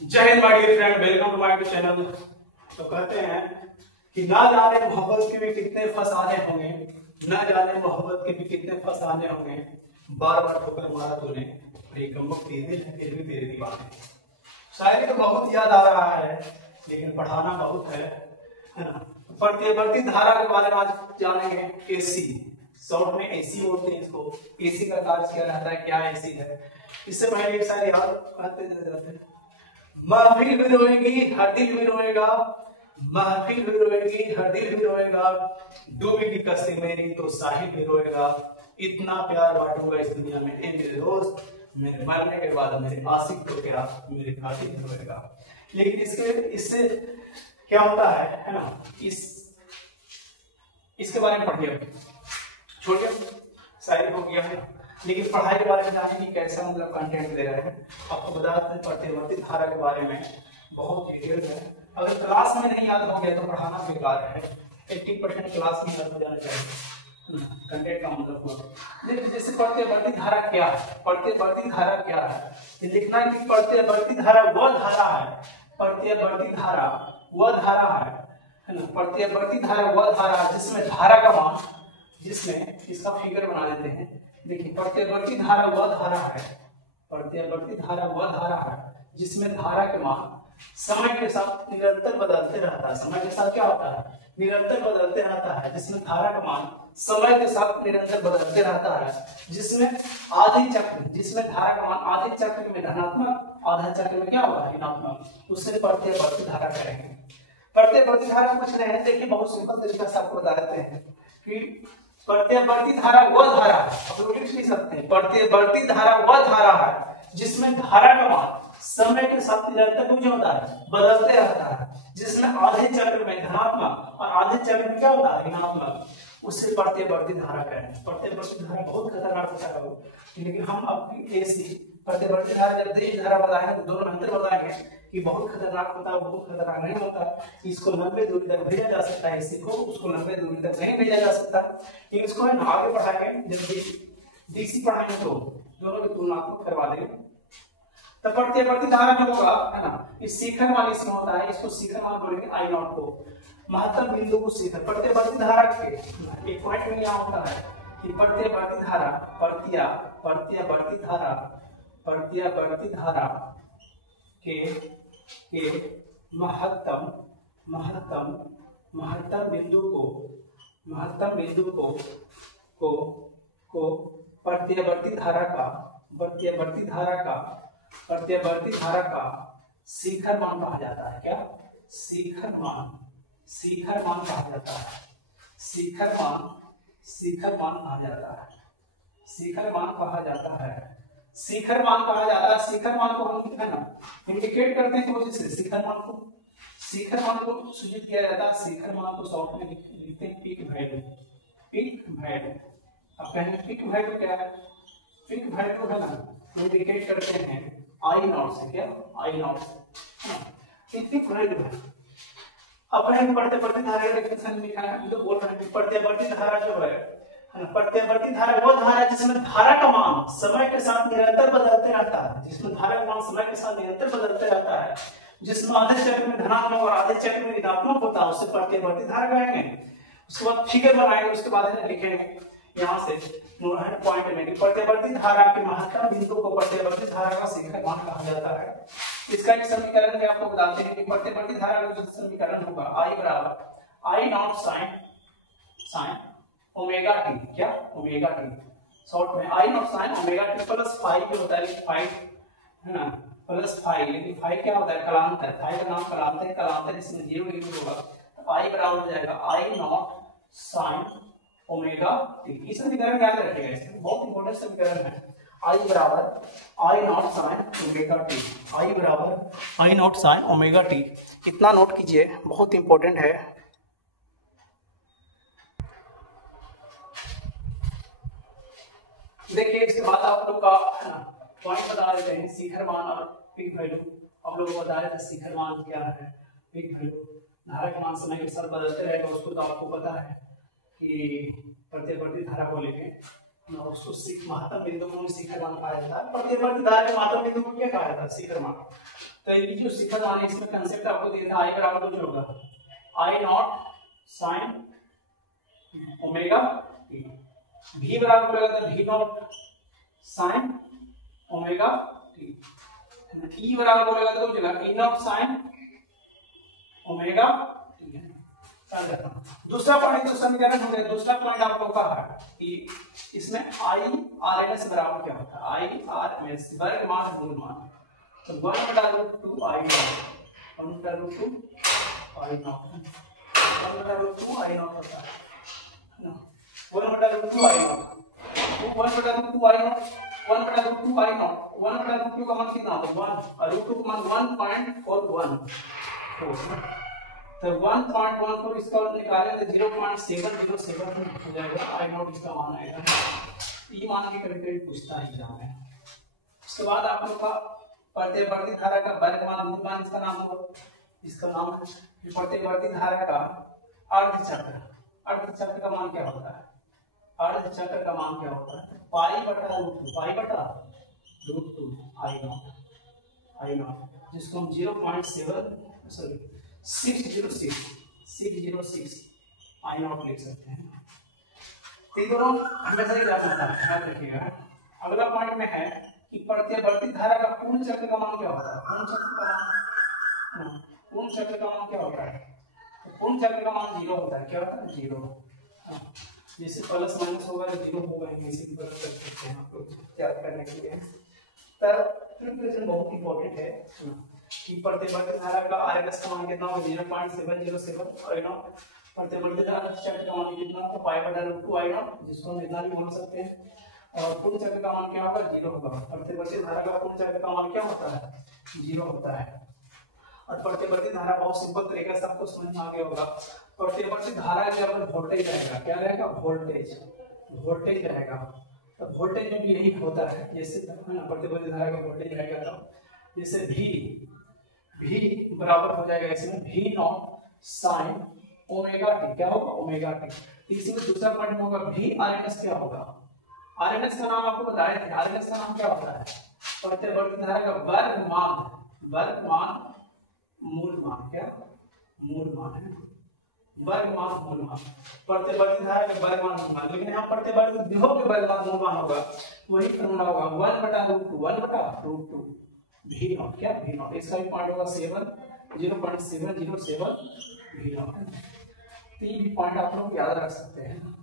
जय Hind my dear friend, welcome to my channel. तो कहते हैं कि ना जाने मोहब्बत के भी कितने फसाने होंगे, ना जाने मोहब्बत के भी कितने फसाने होंगे, बार बार ठोकर मारा तूने, कम वक्त दिल है फिर भी तेरे दीवाने। शायरी तो बहुत याद आ रहा है लेकिन पढ़ाना बहुत है ना। बढ़ती बढ़ती धारा के बारे में आज जानेंगे। एसी, शॉर्ट में एसी बोलते हैं इसको। एसी का कार्य क्या रहता है, क्या एसी है। इससे पहले एक शायरी याद आते जाते हैं। महफिल भी रोएगी हर दिल भी रोएगा, महफिल भी रोएगी हर दिल भी रोएगा, डूबेगी कश्ती मेरी तो साहिल भी रोएगा। इतना प्यार बांटूंगा इस दुनिया में ए मेरे दोस्त, मेरे मरने के बाद मेरे आशिक को क्या मेरे कातिल भी रोएगा। लेकिन इससे क्या होता है ना, इसके बारे में पढ़िए, छोड़िए शायरी हो गया है। लेकिन पढ़ाई के बारे में जाने की कैसा मतलब कंटेंट दे रहे हैं आपको बता दें। प्रतिवर्ती धारा के बारे में बहुत डिटेल है। अगर क्लास में नहीं याद हो गया तो पढ़ाना बेकार है। 80% क्लास में याद हो जाना चाहिए कंटेंट का मतलब हुआ। देखिए जैसे पढ़ते बढ़ती धारा क्या है, पढ़ते बढ़ती धारा क्या है, ये लिखना है कि पढ़ते बढ़ती धारा वह धारा है, पढ़ते बढ़ती धारा वह धारा है ना। पढ़ते बढ़ती धारा वह धारा जिसमें धारा का मान, जिसमें इसका फिगर बना देते हैं। देखिए प्रत्यवर्ती धारा वह धारा है, प्रत्यवर्ती धारा वह धारा है जिसमें धारा के मान समय के साथ निरंतर बदलते रहता है। समय के साथ क्या होता है, निरंतर बदलते रहता है। जिसमें धारा का मान समय के साथ निरंतर बदलते रहता है, जिसमें आधे चक्र, जिसमें धारा का मान आधे चक्र में धनात्मक, आधा चक्र में क्या होगा ऋणात्मक, उससे प्रत्यवर्ती धारा कहेंगे। प्रत्यवर्ती धारा पूछ रहे हैं। देखिए बहुत सिंपल तरीका से आपको बता देते हैं कि प्रत्यवर्ती धारा वह धारा है, आप लोग लिख नहीं सकते हैं। प्रत्यवर्ती धारा वह धारा है जिसमें धारा का मान समय के साथ निरंतर कुछ होता है, बदलते रहता है, जिसमें आधे चक्र में धनात्मक और आधे चक्र में क्या होता है ऋणात्मक, उससे प्रत्यवर्ती धारा कहें। प्रत्यवर्ती धारा बहुत खतरनाक होता है। लेकिन हम अपनी एसी प्रत्यवर्ती धारा जब तेज धारा बताएंगे तो दोनों अंतर बताएंगे कि बहुत खतरनाक होता है, बहुत खतरनाक नहीं होता। इसको लंबे दूरी तक भेजा जा सकता है, इसी को उसको लंबे दूरी तक नहीं भेजा जा सकता। लेकिन इसको है ना आगे बढ़ाएंगे, जब डीसी पढ़ाएंगे तो दोनों की तुलनात्मक करवा देंगे। तो प्रत्यवर्ती धारा जो होगा है ना, इस शिखर मान इसमें होता है, इसको शिखर मान बोलेंगे आई नॉट को, महत्तम बिंदु को शिखर। प्रत्यवर्ती धारा के एक पॉइंट में यहाँ होता है कि प्रत्यवर्ती धारा प्रत्यवर्ती धारा प्रत्यवर्ती धारा के महत्तम बिंदु को प्रत्यवर्ती धारा का शिखर मान कहा जाता है। क्या शिखर मान कहा जाता है। शिखर मान कहा जाता है। शिखर मान को हम है ना इंडिकेट करते हैं कोशिश से। शिखर मान को सूचित किया जाता है। शिखर मान को शॉर्ट में लिखते हैं पीक वैल्यू। अब कहेंगे पीक वैल्यू क्या है, पीक वैल्यू है ना इंडिकेट करते हैं आई नॉट से। क्या आई नॉट से पीक वैल्यू है। अब कहेंगे प्रत्यवर्ती धारा डेफिनेशन लिखा है तो बोल रहे हैं प्रत्यवर्ती धारा जो है, प्रत्यवर्ती धारा वह धारा जिसमें धारा का मान समय के साथ निरंतर बदलते रहता है, जिसमें धारा का मान समय के साथ निरंतर बदलते रहता है, जिसमें आधे चक्र में धनात्मक और आधे चक्र में ऋणात्मक होता है, उससे प्रत्यवर्ती धारा कहेंगे। उसके बाद फिगर बनाएंगे, उसके बाद लिखेंगे यहाँ से पॉइंट में प्रत्यवर्ती धारा के महत्तम बिंदु को प्रत्यवर्ती धारा का शिखर मान कहा जाता है। इसका एक समीकरण में आपको बताते हैं कि प्रत्यवर्ती धारा का जो समीकरण होगा आई बराबर I naught sine omega T. क्या ओमेगा टी शॉर्ट में I naught sine omega T plus five जो होता है फाइव है ना, प्लस फाइव। लेकिन फाइव क्या होता है कलांतर, फाइव का नाम कलांतर इसमें 0 लिखा होगा तो आई बराबर हो जाएगा आई नॉट साइन ओमेगा टी। इस समीकरण याद रखिएगा, इसमें बहुत इंपॉर्टेंट समीकरण है। आई बराबर I naught sine omega T, आई बराबर I naught sine omega T. इतना नोट कीजिए, बहुत इंपॉर्टेंट है। देखिए इसके बाद आप लोग का पॉइंट बता देते हैं शिखर मान और पीक वैल्यू। आप लोग को बता रहे थे शिखर मान क्या है, पीक वैल्यू। धारा का मान समय के साथ बदलते रहेगा, उसको तो आपको पता है कि प्रत्यवर्ती धारा को लेके उसको महत्तम बिंदु को शिखर मान कहा जाता है। प्रत्यवर्ती धारा के महत्तम बिंदु को क्या कहा जाता है शिखर मान। तो ये जो शिखर मान है इसमें कंसेप्ट आपको दिया था, आई बराबर कुछ होगा आई नॉट साइन ओमेगा टी, भी बराबर होगा तो भी नॉट साइन ओमेगा टी, ई बराबर होगा तो कुछ होगा ई नॉट साइन ओमेगा टी। दूसरा पॉइंट, दूसरा समीकरण हो गया। दूसरा पॉइंट आप लोग का है कि इसमें आई आर एन एस बराबर क्या होता है, आई आर एन एस वर्ग मान मूल मान, तो 1/√2 I naught 1/√2 I naught 1/√2 I naught होता है 1/√2 I naught 1/√2 I naught 1/√2 I naught 1/√2 का मान कितना होता है 1, √2 का मान 1.41, तो 1.14 इसका निकाले तो 0.707 हो जाएगा, आई नॉट इसका मान आएगा। ये मान के कभी कभी पूछता है एग्जाम में। उसके बाद आप लोग का प्रतिवर्ती धारा का वर्ग मान मूल मान इसका नाम होगा, इसका नाम है प्रतिवर्ती धारा का अर्धचक्र। अर्धचक्र का मान क्या होता है, अर्धचक्र का मान क्या होता है पाई/√2 पाई/√2 आई नॉट, जिसको हम 606 आई नॉट लिख सकते हैं। तो दोनों हमेशा ही याद रखिएगा। अगला पॉइंट में है कि प्रतिवर्ती धारा का पूर्ण चक्र का मान क्या होता है, पूर्ण चक्र का मान क्या होता है, तो पूर्ण चक्र का मान 0 होता है। क्या होता है 0, जैसे प्लस माइनस होगा 0 होगा, इसे भी कर सकते हैं आप लोग याद करने के लिए। तो बहुत इंपॉर्टेंट है कि प्रतिवर्ती धारा का आरएमएस का मान कितना होगा 0.707 आई नॉट, प्रतिवर्ती धारा चक्र का मान कितना होगा पाई/√2 आई नॉट, जिसको हम इतना भी बोल सकते हैं, और पूर्ण चक्र का मान क्या होगा 0 होगा। प्रतिवर्ती धारा का पूर्ण चक्र का मान क्या होता है 0 होता है। और प्रतिवर्ती धारा बहुत सिंपल तरीके से आपको समझ में आ गया होगा। प्रतिवर्ती धारा के ऊपर वोल्टेज रहेगा, क्या रहेगा वोल्टेज रहेगा, तो वोल्टेज में भी यही होता है, जैसे प्रतिवर्ती धारा का वोल्टेज रहेगा तो जैसे भी बराबर हो जाएगा इसमें भी नॉट साइन ओमेगा टी, क्या होगा ओमेगा टी। इसी में दूसरा पॉइंट होगा भी आरएमएस क्या होगा, आरएमएस का नाम आपको बताए थे, आरएमएस का नाम क्या होता है प्रतिवर्ती धारा का वर्ग मान मूल मान, क्या मूल मान है वर्ग मान मूल मान, प्रतिवर्ती धारा का वर्ग मान मूल मान, लेकिन यहाँ प्रतिवर्ती विभव के वर्ग मान मूल मान होगा, वही फॉर्मूला होगा 1/√2 भी नॉट, क्या भी नॉट, इसका भी पॉइंट होगा 0.707 भी नॉट। तो ये भी पॉइंट आप लोग याद रख सकते हैं।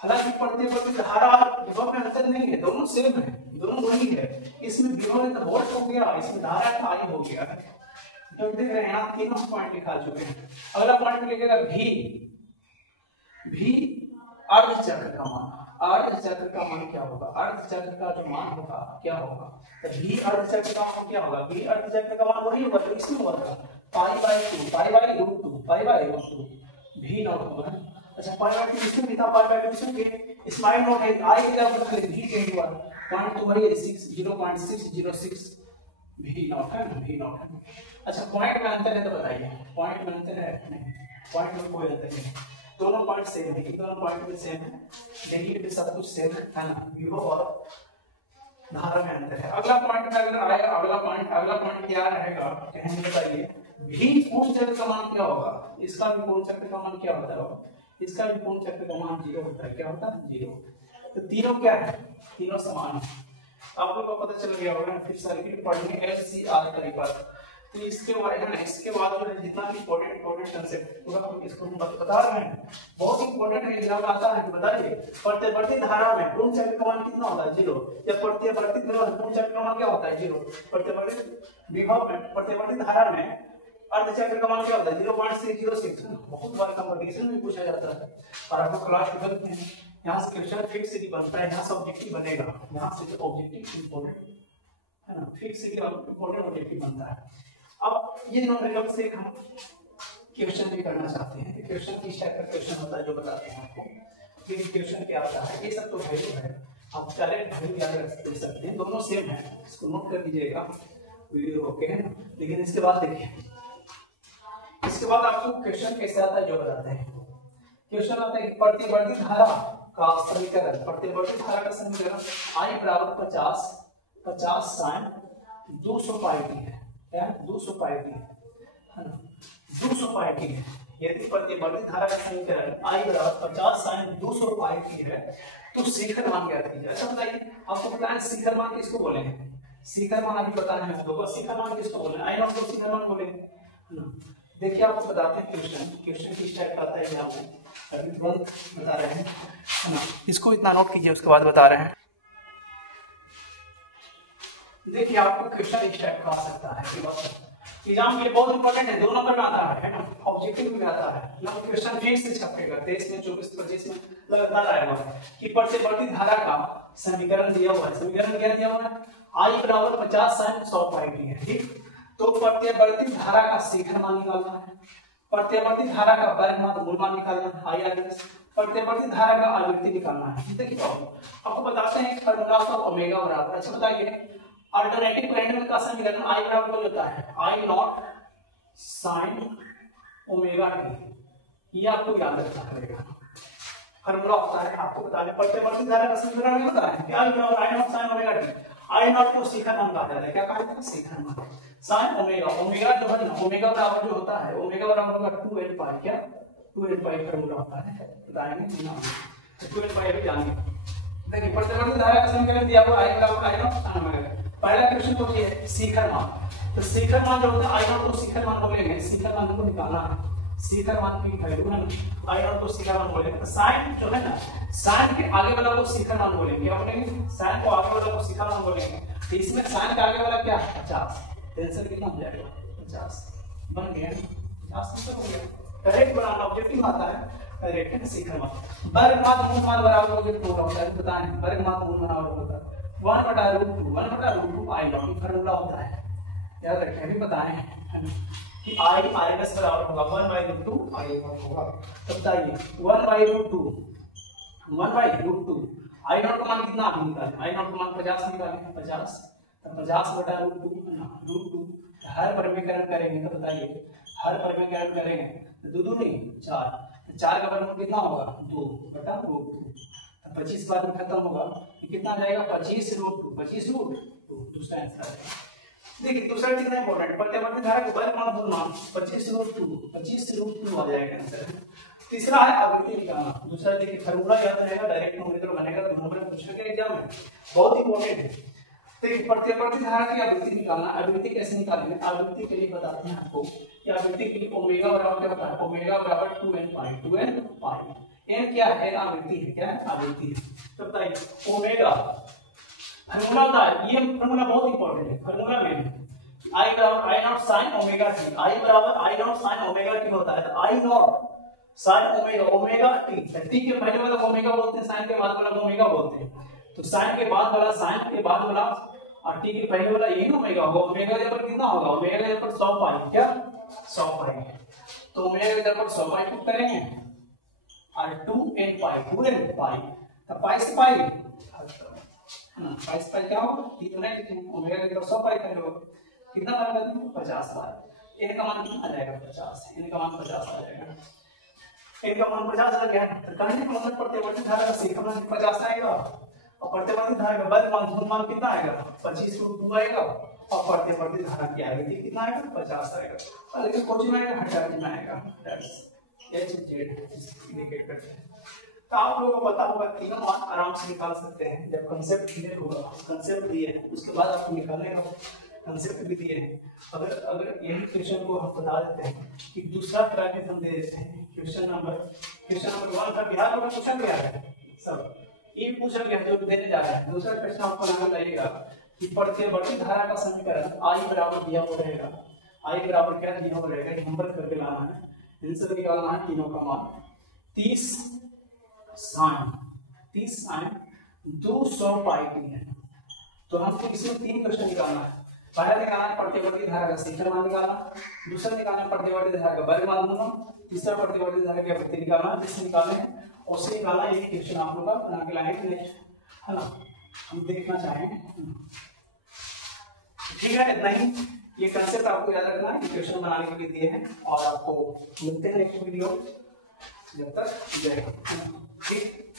हालांकि प्रतिवर्ती धारा विभव में अंतर नहीं है, दोनों सेम है, दोनों वही है। इसमें विभव में तो वोल्ट हो गया, इसमें धारा का आई हो गया है। तो देख रहे हैं यहाँ तीनों पॉइंट लिखा चुके हैं। अगला पॉइंट में लिखेगा भी अर्धचक्र का मान, अर्धचक्र का मान क्या होगा, अर्धचक्र का जो मान होगा क्या होगा, तो भी अर्धचक्र का मान क्या होगा, भी अर्धचक्र का मान वही होगा जो इसमें हुआ था पाई/√2 भी नॉट होगा। अच्छा पाई/2 इसमें भी था, पाई/2 इसमें भी, इसमें आई नॉट है, आई की जगह पर भी चेंज हुआ, पॉइंट तो वही है 0.606 भी नॉट है, भी नॉट है। अच्छा पॉइंट में अंतर है तो बताइए, पॉइंट में अंतर है नहीं, पॉइंट में कोई अंतर नहीं, दोनों पॉइंट सेम है, दोनों पॉइंट में सेम है, नेगेटिव सब कुछ सेम है ना, विभव और धारा में अंतर है। अगला पॉइंट में अगर आएगा, अगला पॉइंट क्या रहेगा कहने बताइए, भी पूर्ण चक्र का मान क्या होगा, इसका भी पूर्ण चक्र का मान क्या होता है, इसका भी पूर्ण चक्र का मान 0 होता है, क्या होता है 0। तो तीनों क्या है, तीनों समान है। आप लोगों को पता चल गया होगा, फिर सर्किट पढ़ेंगे LCR तरीका। तो इसके बाद जो है जितना भी इम्पोर्टेंट कंसेप्ट पूरा इसको हम बता रहे हैं, बहुत इम्पोर्टेंट है, एग्जाम आता है। बताइए प्रतिवर्ती धारा में पूर्ण चक्र का मान कितना होता है 0, या प्रतिवर्ती विभव में पूर्ण चक्र का मान क्या होता है 0, प्रतिवर्ती विभव में प्रतिवर्ती धारा में अर्धचक्र का मान क्या होता है 0.606। बहुत बार कंपटीशन में पूछा जाता है, और आपको क्लास 12 में यहाँ से क्वेश्चन फिक्स ही बनता है, यहाँ से ऑब्जेक्टिव बनेगा, यहाँ से ऑब्जेक्टिव इंपॉर्टेंट है ना, फिक्स ही इंपॉर्टेंट ऑब्जेक्टिव बनता है। अब ये न्यूमेरिकल से हम क्वेश्चन भी करना चाहते हैं, क्वेश्चन किस टाइप का क्वेश्चन होता है जो बताते हैं आपको, ये क्वेश्चन क्या आता है, ये सब तो वैल्यू है, आप डायरेक्ट वैल्यू याद रख सकते हैं, दोनों सेम है, इसको नोट कर लीजिएगा, वीडियो ओके है। लेकिन इसके बाद देखिए, इसके बाद आपको क्वेश्चन कैसे आता है जो बताते हैं। क्वेश्चन आता है कि प्रतिवर्ती धारा का समीकरण, प्रतिवर्ती धारा का समीकरण I बराबर 50 sin 200 पाई टी है, क्या 200 पाई टी है ना, 200 पाई टी है। यदि प्रतिवर्ती धारा का समीकरण I बराबर 50 sin 200 पाई टी है तो शिखर मान क्या कीजिए। अच्छा बताइए, आपको पता है शिखर मान किसको बोलेंगे? शिखर मान अभी बताना है हमको, शिखर मान किसको बोलेंगे? आई नॉट को शिखर मान बोलेंगे। देखिए आपको बताते हैं क्वेश्चन किस टाइप का आता है यहाँ पे, अभी तुरंत बता रहे हैं ना, इसको इतना नोट कीजिए उसके बाद बता रहे हैं। देखिए आपको क्वेश्चन इस टाइप का आ सकता है, एग्जाम के लिए बहुत इंपॉर्टेंट है, 2 नंबर में आता है ना, ऑब्जेक्टिव में आता है ना, क्वेश्चन फिर से छपेगा 23 में 24 25 में लगातार आएगा कि प्रतिवर्ती धारा का समीकरण दिया हुआ है। समीकरण क्या दिया हुआ है? I बराबर 50 sin 100 पाई टी है, ठीक। तो प्रतिवर्ती धारा का शिखर मान निकालना है, प्रतिवर्ती धारा का वर्ग मान मूल मान निकालना है, आई आगे प्रतिवर्ती धारा का आवृत्ति निकालना है। देखिए आपको बताते हैं फॉर्मूला ऑफ ओमेगा बराबर, अच्छा बताइए अल्टरनेटिव करंट का समीकरण I बराबर हो जाता है I not sin omega T, ये आपको याद रखना पड़ेगा। फॉर्मूला होता है, आपको बता दें प्रतिवर्ती धारा का समीकरण होता है क्या? I बराबर I not sin omega T. I not को शिखर मान कहा जाता है, क्या कहा जाता है? शिखर मान। sin ओमेगा, ओमेगा जो है ना, ओमेगा बराबर जो होता है, ओमेगा बराबर होगा 2n पाई, क्या 2n पाई फॉर्मूला होता है, बताएंगे ना 2n पाई अभी जानेंगे। देखिए प्रतिवर्ती धारा का समीकरण दिया हुआ I बराबर I नॉट sin ओमेगा। पहला क्वेश्चन तो ये है शिखर मान, तो शिखर मान जो होता है I नॉट को शिखर मान बोलेंगे, शिखर मान को निकालना है, शिखर मान की वैल्यू है I नॉट को शिखर मान बोलेंगे। तो साइन जो है ना, साइन के आगे वाला को शिखर मान बोलेंगे, क्या बोलेंगे? साइन को आगे वाला को शिखर मान बोलेंगे। तो इसमें साइन के आगे वाला क्या 50, आंसर कितना हो जाएगा 50 बन गया, 50 आंसर हो गया। करेक्ट बनाना ऑब्जेक्टिव आता है, करेक्ट है शिखर मान। वर्ग मान मूल मान बराबर हो गया, होता है बताएं, वर्ग मान मूल बराबर होता है 1/√2 I नॉट फॉर्मूला होता है, याद रखें अभी बताएं कि I RMS बराबर होगा 1/√2 I नॉट होगा। तो बताइए 1/√2 I नॉट का मान कितना आप निकालें? I नॉट का मान 50 निकालें, 50 तो 50/√2 हर परिमेयकरण करेंगे तो बताइए हर परिमेयकरण करेंगे तो 2 नहीं 4, तो 4 का वर्गमूल कितना होगा 2/√2, 25 बाद में खत्म होगा, कितना जाएगा 25√2 दूसरा आंसर है। देखिए दूसरा कितना इंपॉर्टेंट, प्रतिवर्ती धारा का वर्ग मान मूल मान 25√2 आ जाएगा आंसर। तीसरा है आवृत्ति निकालना, दूसरा देखिए फॉर्मूला याद रहेगा, डायरेक्ट न्यूमेरिकल बनेगा, तो नंबर पूछने के एग्जाम में बहुत इंपॉर्टेंट है। देखिए प्रतिवर्ती धारा की आवृत्ति निकालना, आवृत्ति कैसे निकालेंगे? आवृत्ति के लिए बताते हैं आपको कि आवृत्ति के लिए ओमेगा बराबर क्या होता है? ओमेगा बराबर 2n पाई, n क्या है? आवृत्ति है, क्या है? आवृत्ति है। तो बताइए ओमेगा फॉर्मूला होता है, ये फॉर्मूला बहुत इंपॉर्टेंट है, फॉर्मूला में I बराबर I not sin omega T, I बराबर I not sin omega T होता है, तो I not sin omega T, T के पहले वाला ओमेगा बोलते हैं, sin के बाद वाला ओमेगा बोलते हैं, तो sin के बाद वाला sin के बाद वाला और टी के पहले वाला यही ओमेगा होगा। ओमेगा के ऊपर कितना होगा? ओमेगा के ऊपर 100 पाई, क्या 100 पाई, तो ओमेगा के ऊपर 100 पाई पुट करेंगे और 2n पाई, तो पाई से पाई पाई से पाई क्या होगा? कितना है? ओमेगा के ऊपर 100 पाई करेंगे, कितना बनेगा? 50 बार। n का मान कितना आ जाएगा? 50, n का मान 50 आ जाएगा, n का मान 50 आ गया, तो कहने का मतलब प्रतिवर्ती धारा का शिखर मान 50 आएगा और प्रतिवर्ती धारा का वर्ग मान मूल मान कितना आएगा? 25√2 आएगा और प्रतिवर्ती धारा की आवृत्ति कितना आएगा? 50 आएगा। और लेकिन कोचिंग में आएगा हटा में आएगा, दैट्स HZ इंडिकेट करते हैं। तो आप लोगों को पता होगा तीनों मान आराम से निकाल सकते हैं जब कांसेप्ट क्लियर होगा, कांसेप्ट दिए हैं उसके बाद आपको निकालने का कांसेप्ट भी दिए हैं। अगर यही क्वेश्चन को हम बता देते हैं कि दूसरा ट्राई हम दे देते हैं, क्वेश्चन नंबर 1 का बिहार बोर्ड क्वेश्चन दिया है सब, ये पूछा गया जो देने जा रहा है। दूसरा क्वेश्चन आपको नंबर लगेगा कि प्रतिवर्ती धारा का समीकरण I बराबर दिया हुआ रहेगा, I बराबर क्या दिया हुआ रहेगा, ये नंबर करके लाना है, आंसर निकालना है तीनों का मान 30 sin 200 पाई टी है। तो हमको इसमें 3 क्वेश्चन निकालना है। पहला निकालना है प्रतिवर्ती धारा का शिखर मान निकालना, दूसरा निकालना है प्रतिवर्ती धारा का वर्ग मान निकालना, तीसरा प्रतिवर्ती धारा की आवृत्ति निकालना। जिससे निकालने हैं उससे निकालना, ये क्वेश्चन आप लोग का बना के लाएंगे नेक्स्ट, है ना, हम देखना चाहेंगे। ठीक है, इतना ही, ये कंसेप्ट आपको याद रखना है, क्वेश्चन बनाने के लिए दिए हैं और आपको मिलते हैं नेक्स्ट वीडियो, जब तक जय हिंद। ठीक।